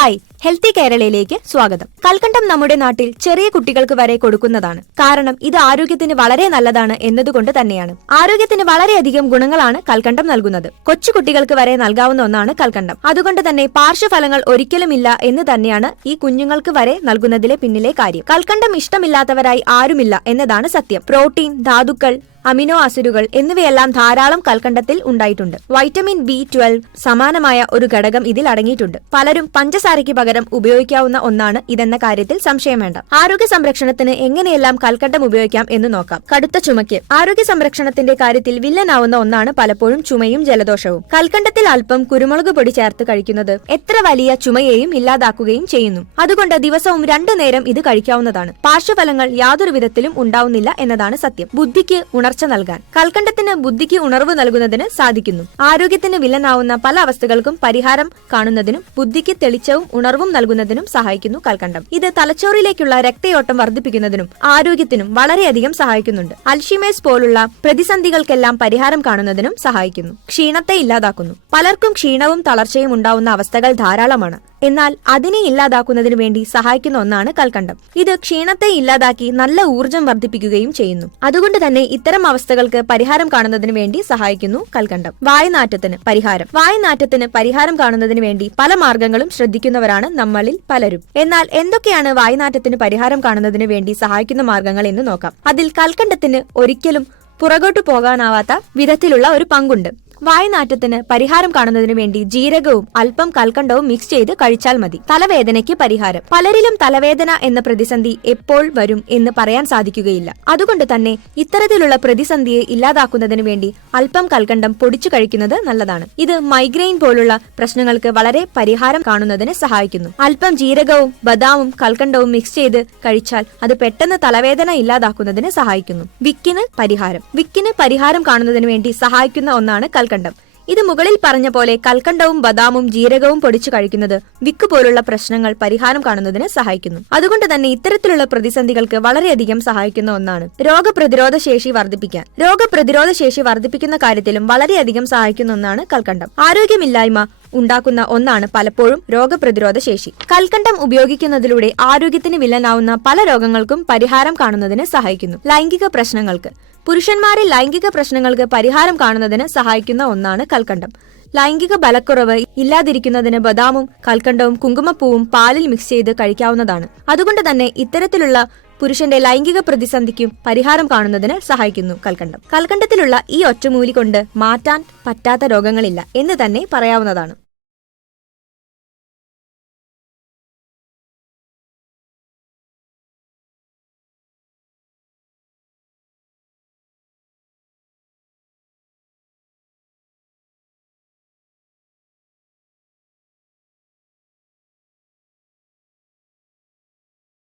Hi, healthy കേരളയിലേക്ക് സ്വാഗതം. കൽക്കണ്ടം നമ്മുടെ നാട്ടിൽ ചെറിയ കുട്ടികൾക്ക് വരെ കൊടുക്കുന്നതാണ്. കാരണം ഇത് ആരോഗ്യത്തിന് വളരെ നല്ലതാണ് എന്നതുകൊണ്ട് തന്നെയാണ്. ആരോഗ്യത്തിന് വളരെയധികം ഗുണങ്ങളാണ് കൽക്കണ്ടം നൽകുന്നത്. കൊച്ചു കുട്ടികൾക്ക് വരെ നൽകാവുന്ന ഒന്നാണ് കൽക്കണ്ടം. അതുകൊണ്ട് തന്നെ പാർശ്വഫലങ്ങൾ ഒരിക്കലുമില്ല എന്ന് തന്നെയാണ് ഈ കുഞ്ഞുങ്ങൾക്ക് വരെ നൽകുന്നതിലെ പിന്നിലെ കാര്യം. കൽക്കണ്ടം ഇഷ്ടമില്ലാത്തവരായി ആരുമില്ല എന്നതാണ് സത്യം. പ്രോട്ടീൻ, ധാതുക്കൾ, അമിനോ ആസിഡുകൾ എന്നിവയെല്ലാം ധാരാളം കൽക്കണ്ടത്തിൽ ഉണ്ടായിട്ടുണ്ട്. വൈറ്റമിൻ B12 സമാനമായ ഒരു ഘടകം ഇതിൽ അടങ്ങിയിട്ടുണ്ട്. പലരും പഞ്ചസാരയ്ക്ക് പകരം ഉപയോഗിക്കാവുന്ന ഒന്നാണ് ഇതെന്ന കാര്യത്തിൽ സംശയം വേണ്ട. ആരോഗ്യ സംരക്ഷണത്തിന് എങ്ങനെയെല്ലാം കൽക്കണ്ടം ഉപയോഗിക്കാം എന്ന് നോക്കാം. കടുത്ത ചുമയ്ക്ക് ആരോഗ്യ സംരക്ഷണത്തിന്റെ കാര്യത്തിൽ വില്ലനാവുന്ന ഒന്നാണ് പലപ്പോഴും ചുമയും ജലദോഷവും. കൽക്കണ്ടത്തിൽ അല്പം കുരുമുളക് പൊടി ചേർത്ത് കഴിക്കുന്നത് എത്ര വലിയ ചുമയെയും ഇല്ലാതാക്കുകയും ചെയ്യുന്നു. അതുകൊണ്ട് ദിവസവും 2 നേരം ഇത് കഴിക്കാവുന്നതാണ്. പാർശ്വഫലങ്ങൾ യാതൊരു വിധത്തിലും ഉണ്ടാവുന്നില്ല എന്നതാണ് സത്യം. ബുദ്ധിക്ക് ഉണർച്ച നൽകാൻ കൽക്കണ്ടത്തിന് ബുദ്ധിക്ക് ഉണർവ് നൽകുന്നതിന് സാധിക്കുന്നു. ആരോഗ്യത്തിന് വില്ലനാവുന്ന പല അവസ്ഥകൾക്കും പരിഹാരം കാണുന്നതിനും ബുദ്ധിക്ക് തെളിച്ചവും ഉണർവും നൽകുന്നതിനും സഹായിക്കുന്നു കൽക്കണ്ടം. ഇത് തലച്ചോറിലേക്കുള്ള രക്തയോട്ടം വർദ്ധിപ്പിക്കുന്നതിനും ആരോഗ്യത്തിനും വളരെയധികം സഹായിക്കുന്നുണ്ട്. അൽഷിമേഴ്സ് പോലുള്ള പ്രതിസന്ധികൾക്കെല്ലാം പരിഹാരം കാണുന്നതിനും സഹായിക്കുന്നു. ക്ഷീണത്തെ ഇല്ലാതാക്കുന്നു. പലർക്കും ക്ഷീണവും തളർച്ചയും ഉണ്ടാവുന്ന അവസ്ഥകൾ ധാരാളമാണ്. എന്നാൽ അതിനെ ഇല്ലാതാക്കുന്നതിന് വേണ്ടി സഹായിക്കുന്ന ഒന്നാണ് കൽക്കണ്ടം. ഇത് ക്ഷീണത്തെ ഇല്ലാതാക്കി നല്ല ഊർജം വർദ്ധിപ്പിക്കുകയും ചെയ്യുന്നു. അതുകൊണ്ട് തന്നെ ഇത്തരം അവസ്ഥകൾക്ക് പരിഹാരം കാണുന്നതിന് വേണ്ടി സഹായിക്കുന്നു കൽക്കണ്ടം. വായനാറ്റത്തിന് പരിഹാരം കാണുന്നതിന് വേണ്ടി പല മാർഗങ്ങളും ശ്രദ്ധിക്കുന്നവരാണ് നമ്മളിൽ പലരും. എന്നാൽ എന്തൊക്കെയാണ് വായനാറ്റത്തിന് പരിഹാരം കാണുന്നതിന് വേണ്ടി സഹായിക്കുന്ന മാർഗങ്ങൾ എന്ന് നോക്കാം. അതിൽ കൽക്കണ്ടത്തിന് ഒരിക്കലും പുറകോട്ടു പോകാനാവാത്ത വിധത്തിലുള്ള ഒരു പങ്കുണ്ട്. വായനാറ്റത്തിന് പരിഹാരം കാണുന്നതിനു വേണ്ടി ജീരകവും അല്പം കൽക്കണ്ടവും മിക്സ് ചെയ്ത് കഴിച്ചാൽ മതി. തലവേദനയ്ക്ക് പരിഹാരം. പലരിലും തലവേദന എന്ന പ്രതിസന്ധി എപ്പോൾ വരും എന്ന് പറയാൻ സാധിക്കുകയില്ല. അതുകൊണ്ട് തന്നെ ഇത്തരത്തിലുള്ള പ്രതിസന്ധിയെ ഇല്ലാതാക്കുന്നതിന് വേണ്ടി അല്പം കൽക്കണ്ടം പൊടിച്ചു കഴിക്കുന്നത് നല്ലതാണ്. ഇത് മൈഗ്രെയിൻ പോലുള്ള പ്രശ്നങ്ങൾക്ക് വളരെ പരിഹാരം കാണുന്നതിന് സഹായിക്കുന്നു. അല്പം ജീരകവും ബദാമും കൽക്കണ്ടവും മിക്സ് ചെയ്ത് കഴിച്ചാൽ അത് പെട്ടെന്ന് തലവേദന ഇല്ലാതാക്കുന്നതിന് സഹായിക്കുന്നു. വിക്കിന് പരിഹാരം കാണുന്നതിന് വേണ്ടി സഹായിക്കുന്ന ഒന്നാണ് കൽക്കണ്ടം. ഇത് മുകളിൽ പറഞ്ഞ പോലെ കൽക്കണ്ടവും ബദാമും ജീരകവും പൊടിച്ചു കഴിക്കുന്നത് വിക്ക് പോലുള്ള പ്രശ്നങ്ങൾ പരിഹാരം കാണുന്നതിന് സഹായിക്കുന്നു. അതുകൊണ്ട് തന്നെ ഇത്തരത്തിലുള്ള പ്രതിസന്ധികൾക്ക് വളരെയധികം സഹായിക്കുന്ന ഒന്നാണ്. രോഗപ്രതിരോധ ശേഷി വർദ്ധിപ്പിക്കുന്ന കാര്യത്തിലും വളരെയധികം സഹായിക്കുന്ന ഒന്നാണ് കൽക്കണ്ടം. ആരോഗ്യമില്ലായ്മ ഉണ്ടാക്കുന്ന ഒന്നാണ് പലപ്പോഴും രോഗപ്രതിരോധ ശേഷി. കൽക്കണ്ടം ഉപയോഗിക്കുന്നതിലൂടെ ആരോഗ്യത്തിന് വില്ലനാവുന്ന പല രോഗങ്ങൾക്കും പരിഹാരം കാണുന്നതിന് സഹായിക്കുന്നു. പുരുഷന്മാരിൽ ലൈംഗിക പ്രശ്നങ്ങൾക്ക് പരിഹാരം കാണുന്നതിന് സഹായിക്കുന്ന ഒന്നാണ് കൽക്കണ്ടം. ലൈംഗിക ബലക്കുറവ് ഇല്ലാതിരിക്കുന്നതിന് ബദാമും കൽക്കണ്ടവും കുങ്കുമപ്പൂവും പാലിൽ മിക്സ് ചെയ്ത് കഴിക്കാവുന്നതാണ്. അതുകൊണ്ട് തന്നെ ഇത്തരത്തിലുള്ള പുരുഷന്റെ ലൈംഗിക പ്രതിസന്ധിക്കും പരിഹാരം കാണുന്നതിന് സഹായിക്കുന്നു കൽക്കണ്ടം. കൽക്കണ്ടത്തിലുള്ള ഈ ഒറ്റമൂലി കൊണ്ട് മാറ്റാൻ പറ്റാത്ത രോഗങ്ങളില്ല എന്ന് തന്നെ പറയാവുന്നതാണ്.